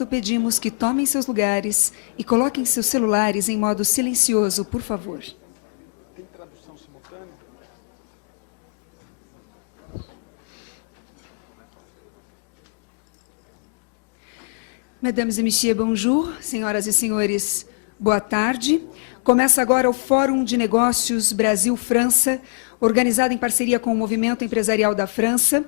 momento, pedimos que tomem seus lugares e coloquem seus celulares em modo silencioso, por favor. Tem tradução simultânea? Mesdames et messieurs, bonjour. Senhoras e senhores, boa tarde. Começa agora o Fórum de Negócios Brasil-França, organizado em parceria com o Movimento Empresarial da França,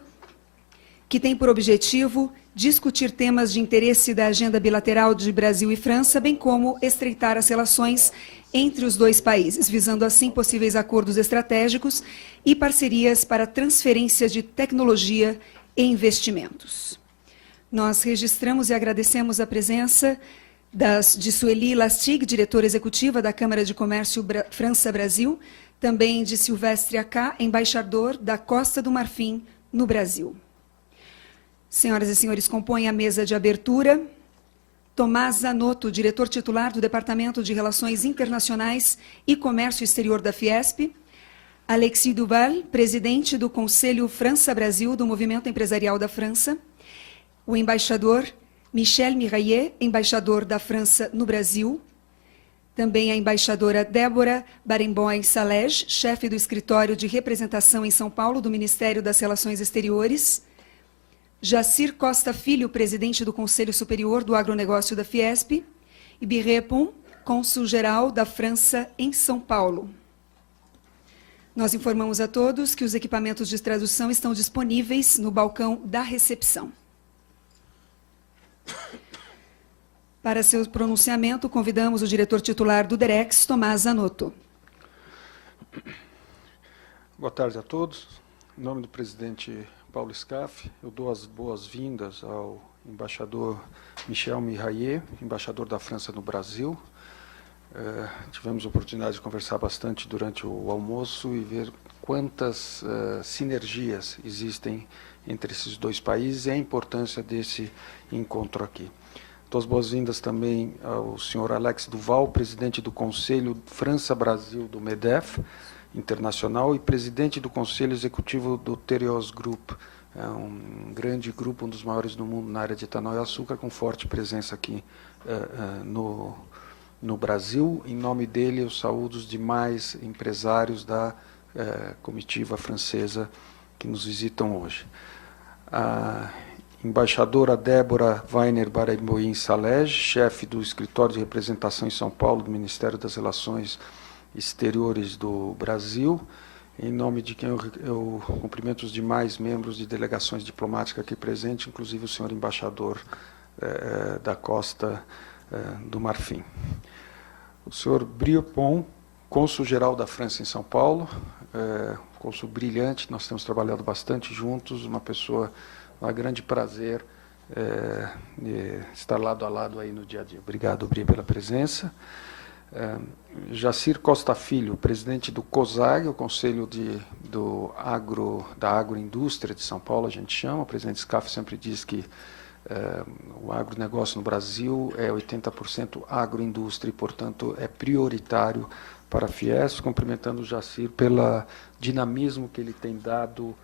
que tem por objetivo discutir temas de interesse da agenda bilateral de Brasil e França, bem como estreitar as relações entre os dois países, visando assim possíveis acordos estratégicos e parcerias para transferência de tecnologia e investimentos. Nós registramos e agradecemos a presença de Sueli Lastig, diretora executiva da Câmara de Comércio França-Brasil, também de Silvestre Acá, embaixador da Costa do Marfim no Brasil. Senhoras e senhores, compõem a mesa de abertura Tomás Zanotto, diretor titular do Departamento de Relações Internacionais e Comércio Exterior da Fiesp, Alexis Duval, presidente do Conselho França-Brasil do Movimento Empresarial da França, o embaixador Michel Miraillet, embaixador da França no Brasil, também a embaixadora Débora Barenboim-Salege, chefe do Escritório de Representação em São Paulo do Ministério das Relações Exteriores, Jacir Costa Filho, presidente do Conselho Superior do Agronegócio da Fiesp, e Birrepon, cônsul-geral da França em São Paulo. Nós informamos a todos que os equipamentos de tradução estão disponíveis no balcão da recepção. Para seu pronunciamento, convidamos o diretor titular do DEREX, Tomás Zanotto. Boa tarde a todos. Em nome do presidente Paulo Scaff, eu dou as boas-vindas ao embaixador Michel Miraillet, embaixador da França no Brasil. Tivemos a oportunidade de conversar bastante durante o almoço e ver quantas sinergias existem entre esses dois países e a importância desse encontro aqui. Dou as boas-vindas também ao senhor Alex Duval, presidente do Conselho França-Brasil do MEDEF Internacional e presidente do Conselho Executivo do Tereos Group, um grande grupo, um dos maiores do mundo na área de etanol e açúcar, com forte presença aqui no Brasil. Em nome dele, eu saúdo os demais empresários da comitiva francesa que nos visitam hoje. A embaixadora Débora Weiner Barenboim-Salege, chefe do Escritório de Representação em São Paulo do Ministério das Relações Exteriores do Brasil, em nome de quem eu cumprimento os demais membros de delegações diplomáticas aqui presentes, inclusive o senhor embaixador da Costa do Marfim. O senhor Briopon, cônsul-geral da França em São Paulo, cônsul brilhante, nós temos trabalhado bastante juntos, uma pessoa, um grande prazer estar lado a lado aí no dia a dia. Obrigado, Bri, pela presença. Jacir Costa Filho, presidente do COSAG, o Conselho da Agroindústria de São Paulo, a gente chama. O presidente Scaff sempre diz que o agronegócio no Brasil é 80% agroindústria e, portanto, é prioritário para a Fiesp, cumprimentando o Jacir pelo dinamismo que ele tem dado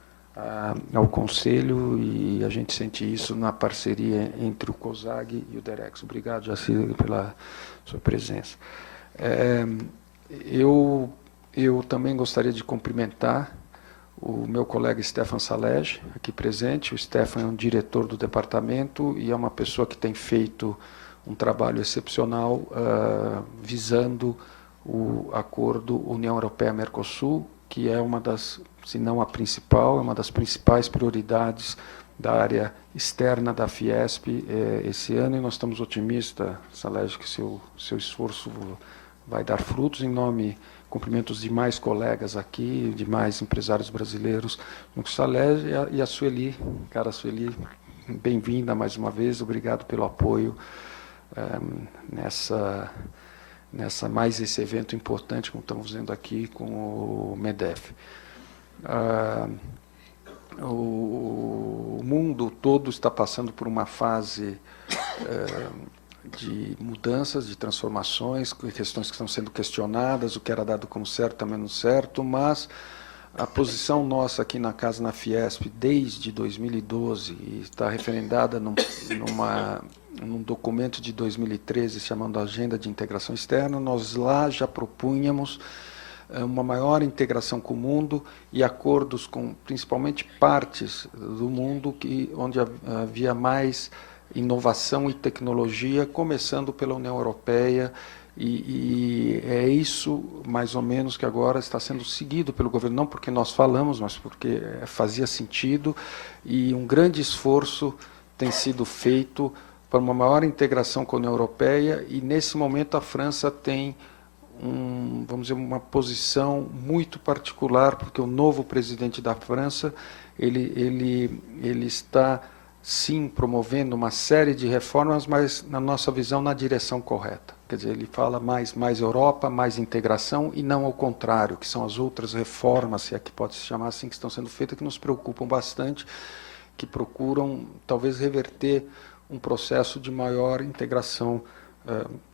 ao Conselho, e a gente sente isso na parceria entre o COSAG e o DEREX. Obrigado, Jacir, pela sua presença. Eu também gostaria de cumprimentar o meu colega Stefan Salege, aqui presente. O Stefan é um diretor do departamento e é uma pessoa que tem feito um trabalho excepcional visando o acordo União Europeia-Mercosul, que é uma das, se não a principal, é uma das principais prioridades da área externa da Fiesp esse ano, e nós estamos otimistas, Salege, que seu esforço vai dar frutos. Em nome, cumprimento os demais colegas aqui, demais empresários brasileiros, no Salege, e a Sueli, cara, Sueli, bem-vinda mais uma vez, obrigado pelo apoio mais esse evento importante, como estamos vendo aqui, com o MEDEF. O mundo todo está passando por uma fase de mudanças, de transformações, questões que estão sendo questionadas, o que era dado como certo também não certo, mas a posição nossa aqui na casa, na Fiesp, desde 2012, e está referendada num documento de 2013 chamado Agenda de Integração Externa. Nós lá já propunhamos uma maior integração com o mundo e acordos com principalmente partes do mundo onde havia mais inovação e tecnologia, começando pela União Europeia, e é isso, mais ou menos, que agora está sendo seguido pelo governo, não porque nós falamos, mas porque fazia sentido, e um grande esforço tem sido feito para uma maior integração com a União Europeia, e nesse momento a França tem vamos dizer, uma posição muito particular, porque o novo presidente da França, ele está, sim, promovendo uma série de reformas, mas, na nossa visão, na direção correta. Quer dizer, ele fala mais Europa, mais integração, e não ao contrário, que são as outras reformas, se é que pode se chamar assim, que estão sendo feitas, que nos preocupam bastante, que procuram, talvez, reverter um processo de maior integração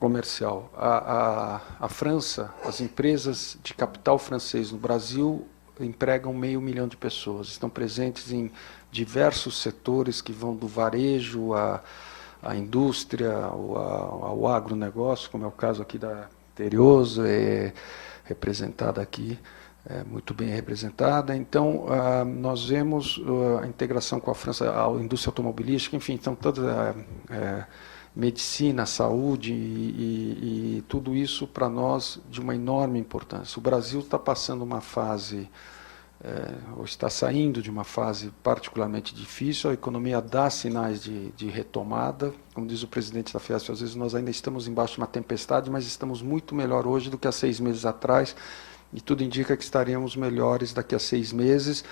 comercial. A França, as empresas de capital francês no Brasil empregam 500 mil de pessoas, estão presentes em diversos setores que vão do varejo à indústria, ao agronegócio, como é o caso aqui da Terioso, representada aqui, muito bem representada. Então, nós vemos a integração com a França, a indústria automobilística, enfim, então todas medicina, saúde e tudo isso para nós de uma enorme importância. O Brasil está passando uma fase, ou está saindo de uma fase particularmente difícil, a economia dá sinais de retomada, como diz o presidente da Fiesp, às vezes nós ainda estamos embaixo de uma tempestade, mas estamos muito melhor hoje do que há 6 meses atrás, e tudo indica que estaremos melhores daqui a 6 meses,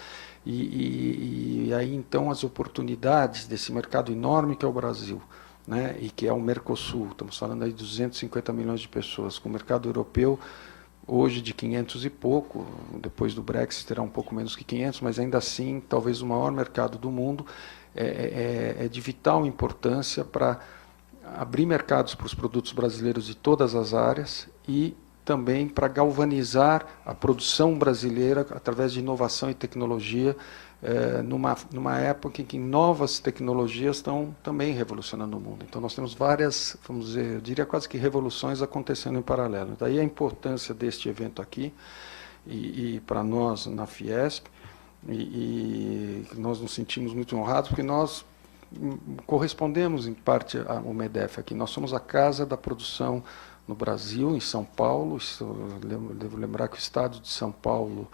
e aí então as oportunidades desse mercado enorme que é o Brasil, né, e que é o Mercosul, estamos falando aí de 250 milhões de pessoas, com o mercado europeu hoje de 500 e pouco, depois do Brexit terá um pouco menos que 500, mas ainda assim, talvez o maior mercado do mundo, é de vital importância para abrir mercados para os produtos brasileiros de todas as áreas e também para galvanizar a produção brasileira através de inovação e tecnologia, numa época em que novas tecnologias estão também revolucionando o mundo. Então, nós temos várias, vamos dizer, eu diria quase que revoluções acontecendo em paralelo. Daí a importância deste evento aqui, e para nós, na Fiesp, e nós nos sentimos muito honrados, porque nós correspondemos, em parte, ao MEDEF aqui. Nós somos a casa da produção no Brasil, em São Paulo. Devo lembrar que o estado de São Paulo,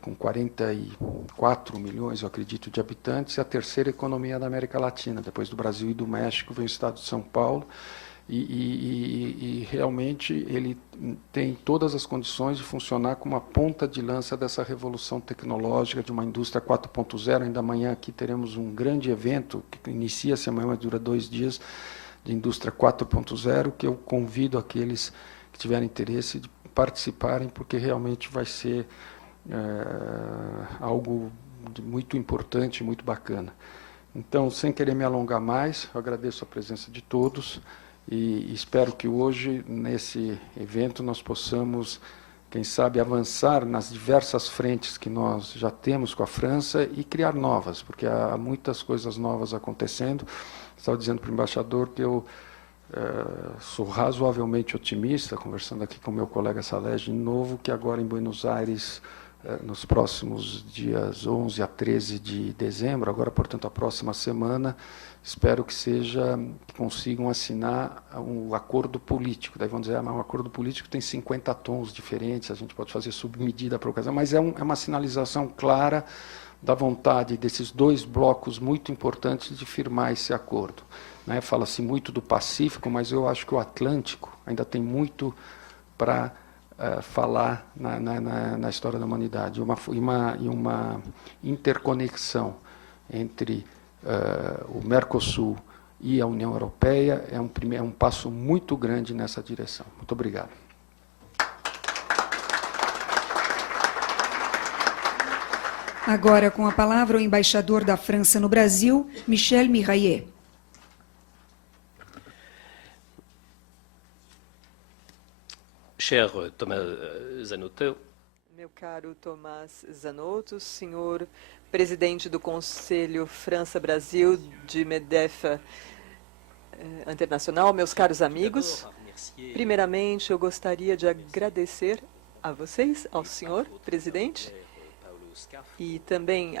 com 44 milhões, eu acredito, de habitantes, é a terceira economia da América Latina. Depois do Brasil e do México, vem o estado de São Paulo, e realmente ele tem todas as condições de funcionar como uma ponta de lança dessa revolução tecnológica, de uma indústria 4.0. Ainda amanhã aqui teremos um grande evento, que inicia-se amanhã, mas dura 2 dias, de indústria 4.0, que eu convido aqueles que tiverem interesse de participarem, porque realmente vai ser algo muito importante, muito bacana. Então, sem querer me alongar mais, eu agradeço a presença de todos e espero que hoje, nesse evento, nós possamos, quem sabe, avançar nas diversas frentes que nós já temos com a França e criar novas, porque há muitas coisas novas acontecendo. Estava dizendo para o embaixador que eu sou razoavelmente otimista, conversando aqui com meu colega Saleh de novo, que agora em Buenos Aires, nos próximos dias 11 a 13 de dezembro, agora, portanto, a próxima semana, espero que consigam assinar um acordo político. Daí vão dizer, mas um acordo político tem 50 tons diferentes, a gente pode fazer submedida para a ocasião, mas é uma sinalização clara da vontade desses 2 blocos muito importantes de firmar esse acordo. Né? Fala-se muito do Pacífico, mas eu acho que o Atlântico ainda tem muito para falar na história da humanidade. Uma interconexão entre o Mercosul e a União Europeia é um passo muito grande nessa direção. Muito obrigado. Agora, com a palavra, o embaixador da França no Brasil, Michel Miraillet. Cher Thomas Zanotto. Meu caro Tomás Zanotto, senhor presidente do Conselho França-Brasil de MEDEF, internacional, meus caros amigos, primeiramente eu gostaria de agradecer a vocês, ao senhor presidente, e também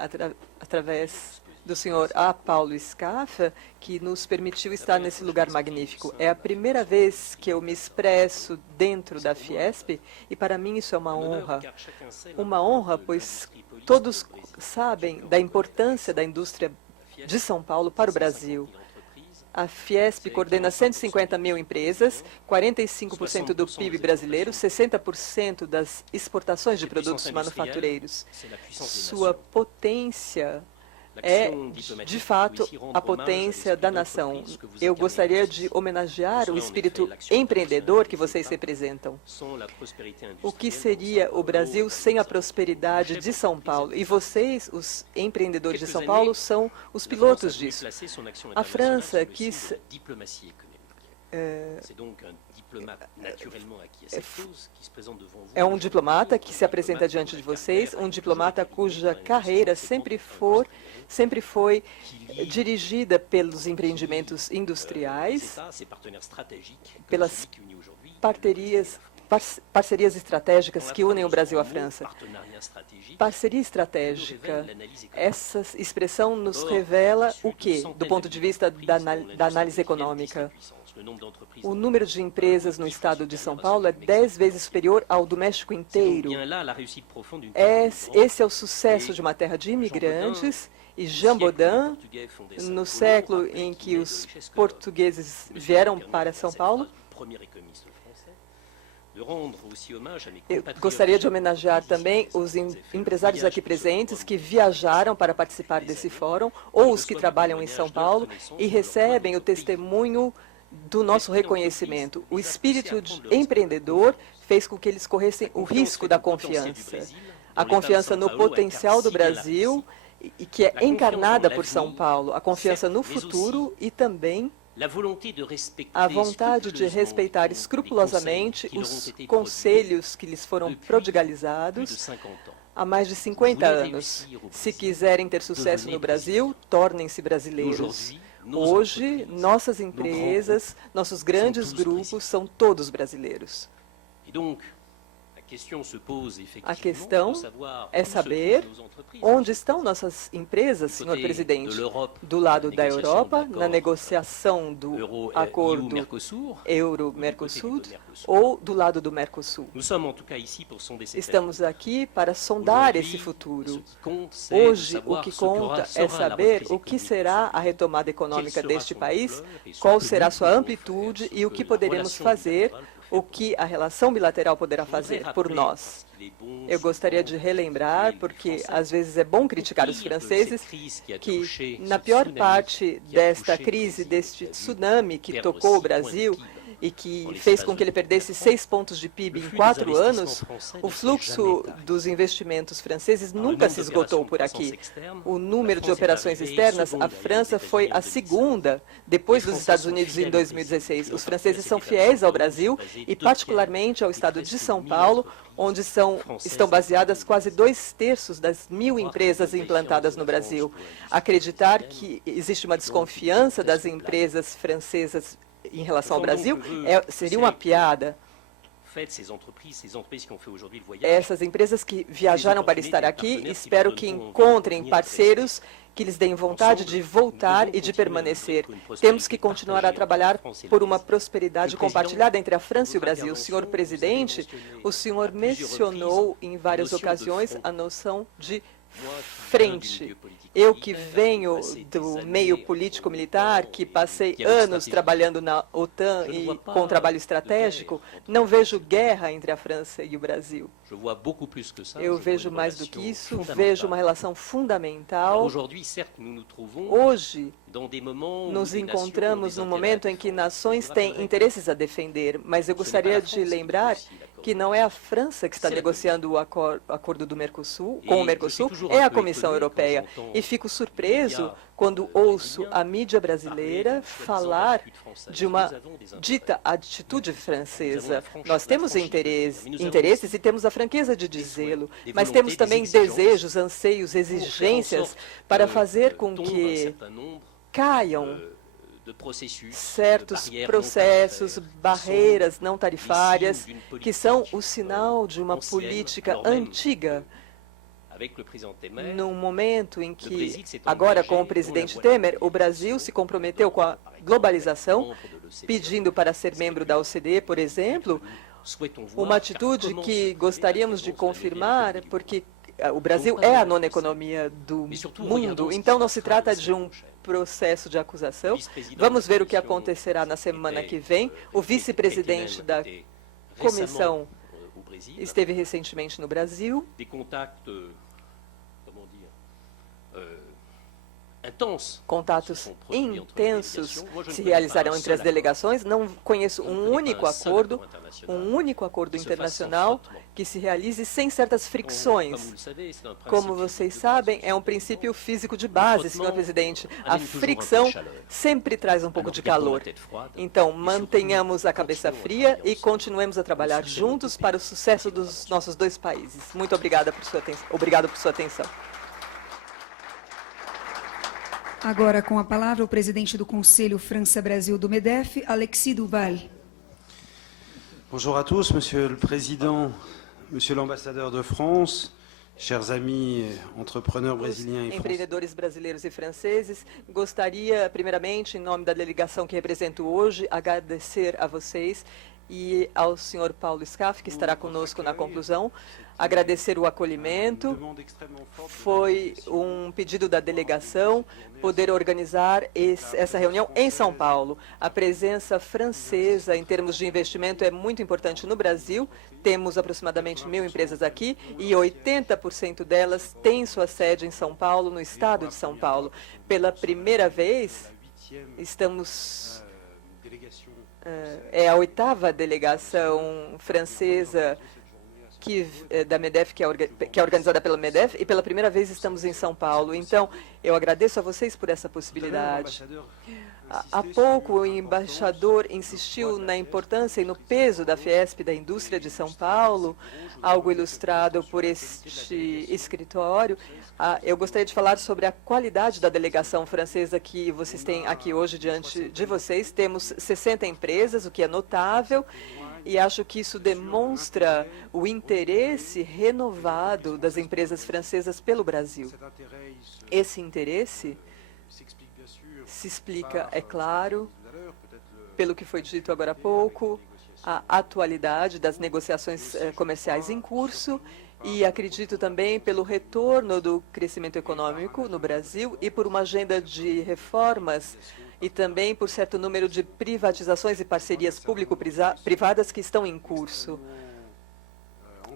através do senhor A. Paulo Scaff, que nos permitiu estar nesse lugar magnífico. É a primeira vez que eu me expresso dentro da Fiesp e para mim isso é uma honra. Uma honra, pois todos sabem da importância da indústria de São Paulo para o Brasil. A Fiesp coordena 150 mil empresas, 45% do PIB brasileiro, 60% das exportações de produtos manufatureiros. Sua potência é, de fato, a potência da nação. Eu gostaria de homenagear o espírito empreendedor que vocês representam. O que seria o Brasil sem a prosperidade de São Paulo? E vocês, os empreendedores de São Paulo, são os pilotos disso. A França quis é um diplomata que se apresenta diante de vocês, um diplomata cuja carreira sempre foi dirigida pelos empreendimentos industriais, pelas parcerias estratégicas que unem o Brasil à França. Parceria estratégica, essa expressão nos revela o quê, do ponto de vista da análise econômica? O número de empresas no estado de São Paulo é 10 vezes superior ao do México inteiro. Esse é o sucesso de uma terra de imigrantes. E Jean Bodin, no século em que os portugueses vieram para São Paulo, eu gostaria de homenagear também os empresários aqui presentes que viajaram para participar desse fórum, ou os que trabalham em São Paulo e recebem o testemunho do nosso reconhecimento. O espírito empreendedor fez com que eles corressem o risco da confiança. A confiança no potencial do Brasil, e que é encarnada por São Paulo, a confiança no futuro e também a vontade de respeitar escrupulosamente os conselhos que lhes foram prodigalizados há mais de 50 anos. Se quiserem ter sucesso no Brasil, tornem-se brasileiros. Hoje, nossas empresas, nossos grandes grupos são todos brasileiros. A questão é saber onde estão nossas empresas, senhor presidente. Do lado da Europa, na negociação do acordo Euro-Mercosul, ou do lado do Mercosul. Estamos aqui para sondar esse futuro. Hoje, o que conta é saber o que será a retomada econômica deste país, qual será sua amplitude e o que poderemos fazer, o que a relação bilateral poderá fazer por nós. Eu gostaria de relembrar, porque às vezes é bom criticar os franceses, que na pior parte desta crise, deste tsunami que tocou o Brasil, e que fez com que ele perdesse 6 pontos de PIB em 4 anos, o fluxo dos investimentos franceses nunca se esgotou por aqui. O número de operações externas, a França foi a segunda, depois dos Estados Unidos em 2016. Os franceses são fiéis ao Brasil e particularmente ao estado de São Paulo, onde estão baseadas quase 2/3 das 1.000 empresas implantadas no Brasil. Acreditar que existe uma desconfiança das empresas francesas em relação ao Brasil seria uma piada. Essas empresas que viajaram para estar aqui, espero que encontrem parceiros que lhes deem vontade de voltar e de permanecer. Temos que continuar a trabalhar por uma prosperidade compartilhada entre a França e o Brasil. Senhor presidente, o senhor mencionou em várias ocasiões a noção de frente. Eu que venho do meio político-militar, que passei anos trabalhando na OTAN e com trabalho estratégico, não vejo guerra entre a França e o Brasil. Eu vejo mais do que isso, vejo uma relação fundamental. Hoje, nos encontramos num momento em que nações têm interesses a defender, mas eu gostaria de lembrar que não é a França que está negociando o acordo do Mercosul, com o Mercosul, é a Comissão Europeia. E fico surpreso quando ouço a mídia brasileira falar de uma dita atitude francesa. Nós temos interesses e temos a franqueza de dizê-lo, mas temos também desejos, anseios, exigências para fazer com que caiam certos processos, barreiras não tarifárias, que são o sinal de uma política antiga. Num momento em que, agora com o presidente Temer, o Brasil se comprometeu com a globalização, pedindo para ser membro da OCDE, por exemplo, uma atitude que gostaríamos de confirmar, porque o Brasil é a nona economia do mundo, então não se trata de um processo de acusação. Vamos ver o que acontecerá na semana que vem. O vice-presidente da comissão esteve recentemente no Brasil. Contatos intensos se realizarão entre as delegações. Não conheço um único acordo internacional que se realize sem certas fricções. Como vocês sabem, é um princípio físico de base, senhor presidente. A fricção sempre traz um pouco de calor. Então, mantenhamos a cabeça fria e continuemos a trabalhar juntos para o sucesso dos nossos dois países. Muito obrigada por sua atenção. Obrigado por sua atenção. Agora, com a palavra, o presidente do Conselho França-Brasil do MEDEF, Alexis Duval. Bonjour à tous, Monsieur le Président, Monsieur l'Ambassadeur de France, chers amis entrepreneurs brésiliens e empreendedores brasileiros e franceses, gostaria, primeiramente, em nome da delegação que represento hoje, agradecer a vocês e ao senhor Paulo Scaff, que estará conosco na conclusão, agradecer o acolhimento. Foi um pedido da delegação poder organizar essa reunião em São Paulo. A presença francesa em termos de investimento é muito importante no Brasil. Temos aproximadamente 1.000 empresas aqui e 80% delas têm sua sede em São Paulo, no estado de São Paulo. Pela primeira vez, é a 8ª delegação francesa da MEDEF, que é organizada pela MEDEF, e pela primeira vez estamos em São Paulo. Então, eu agradeço a vocês por essa possibilidade. Há pouco, o embaixador insistiu na importância e no peso da Fiesp, da indústria de São Paulo, algo ilustrado por este escritório. Eu gostaria de falar sobre a qualidade da delegação francesa que vocês têm aqui hoje diante de vocês. Temos 60 empresas, o que é notável, e acho que isso demonstra o interesse renovado das empresas francesas pelo Brasil. Esse interesse se explica, é claro, pelo que foi dito agora há pouco, a atualidade das negociações comerciais em curso, e acredito também pelo retorno do crescimento econômico no Brasil e por uma agenda de reformas e também por certo número de privatizações e parcerias público-privadas que estão em curso.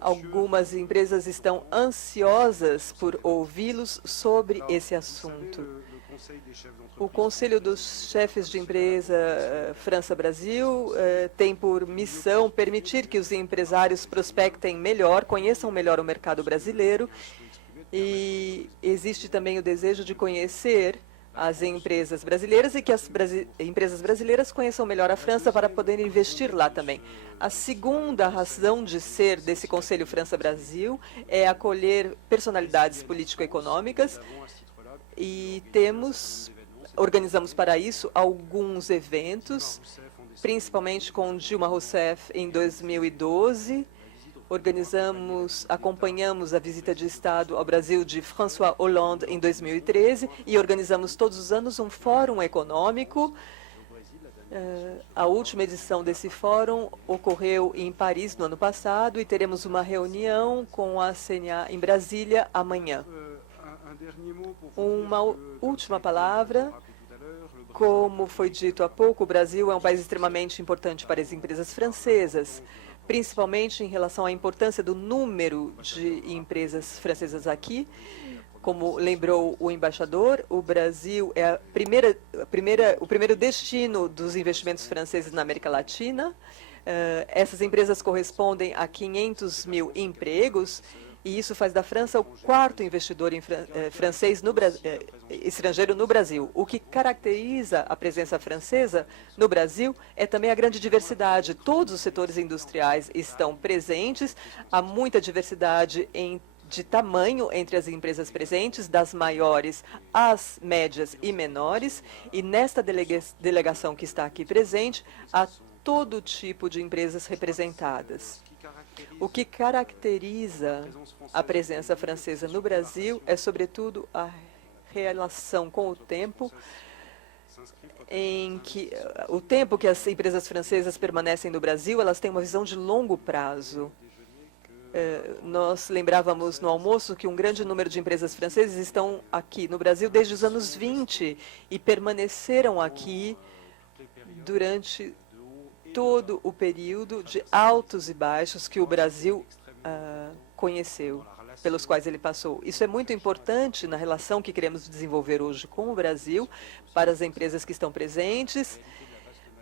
Algumas empresas estão ansiosas por ouvi-los sobre esse assunto. O Conselho dos Chefes de Empresa França-Brasil tem por missão permitir que os empresários prospectem melhor, conheçam melhor o mercado brasileiro, e existe também o desejo de conhecer as empresas brasileiras e que as empresas brasileiras conheçam melhor a França para poder investir lá também. A segunda razão de ser desse Conselho França-Brasil é acolher personalidades político-econômicas, e organizamos para isso alguns eventos, principalmente com Dilma Rousseff em 2012. Acompanhamos a visita de Estado ao Brasil de François Hollande em 2013 e organizamos todos os anos um fórum econômico. A última edição desse fórum ocorreu em Paris no ano passado e teremos uma reunião com a CNA em Brasília amanhã. Uma última palavra. Como foi dito há pouco, o Brasil é um país extremamente importante para as empresas francesas, principalmente em relação à importância do número de empresas francesas aqui. Como lembrou o embaixador, o Brasil é o primeiro destino dos investimentos franceses na América Latina. Essas empresas correspondem a 500.000 empregos, e isso faz da França o 4º investidor francês estrangeiro no Brasil. O que caracteriza a presença francesa no Brasil é também a grande diversidade. Todos os setores industriais estão presentes, há muita diversidade em de tamanho entre as empresas presentes, das maiores às médias e menores, e nesta delegação que está aqui presente, há todo tipo de empresas representadas. O que caracteriza a presença francesa no Brasil é, sobretudo, a relação com o tempo, que as empresas francesas permanecem no Brasil, elas têm uma visão de longo prazo. Nós lembrávamos no almoço que um grande número de empresas francesas estão aqui no Brasil desde os anos 20 e permaneceram aqui durante todo o período de altos e baixos que o Brasil conheceu, pelos quais ele passou. Isso é muito importante na relação que queremos desenvolver hoje com o Brasil, para as empresas que estão presentes,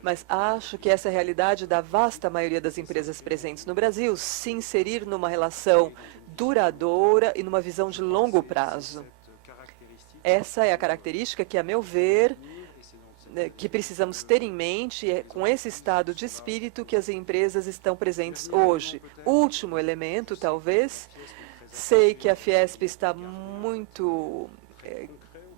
mas acho que essa é a realidade da vasta maioria das empresas presentes no Brasil, se inserir numa relação duradoura e numa visão de longo prazo. Essa é a característica que, a meu ver, que precisamos ter em mente, é com esse estado de espírito que as empresas estão presentes hoje. Último elemento, talvez, sei que a Fiesp está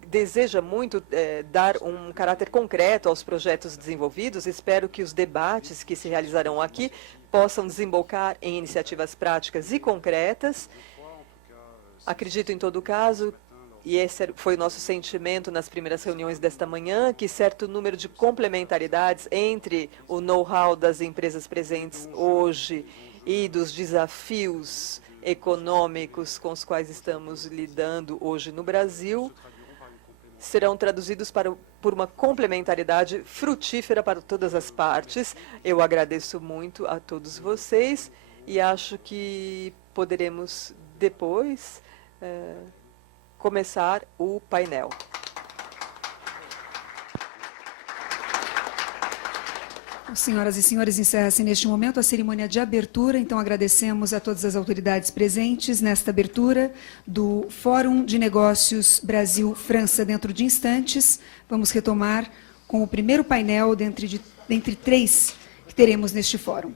deseja muito dar um caráter concreto aos projetos desenvolvidos. Espero que os debates que se realizarão aqui possam desembocar em iniciativas práticas e concretas. Acredito, em todo caso, e esse foi o nosso sentimento nas primeiras reuniões desta manhã, que certo número de complementaridades entre o know-how das empresas presentes hoje e dos desafios econômicos com os quais estamos lidando hoje no Brasil serão traduzidos por uma complementaridade frutífera para todas as partes. Eu agradeço muito a todos vocês e acho que poderemos depois começar o painel. Senhoras e senhores, encerra-se neste momento a cerimônia de abertura. Então, agradecemos a todas as autoridades presentes nesta abertura do Fórum de Negócios Brasil-França. Dentro de instantes, vamos retomar com o primeiro painel dentre três que teremos neste fórum.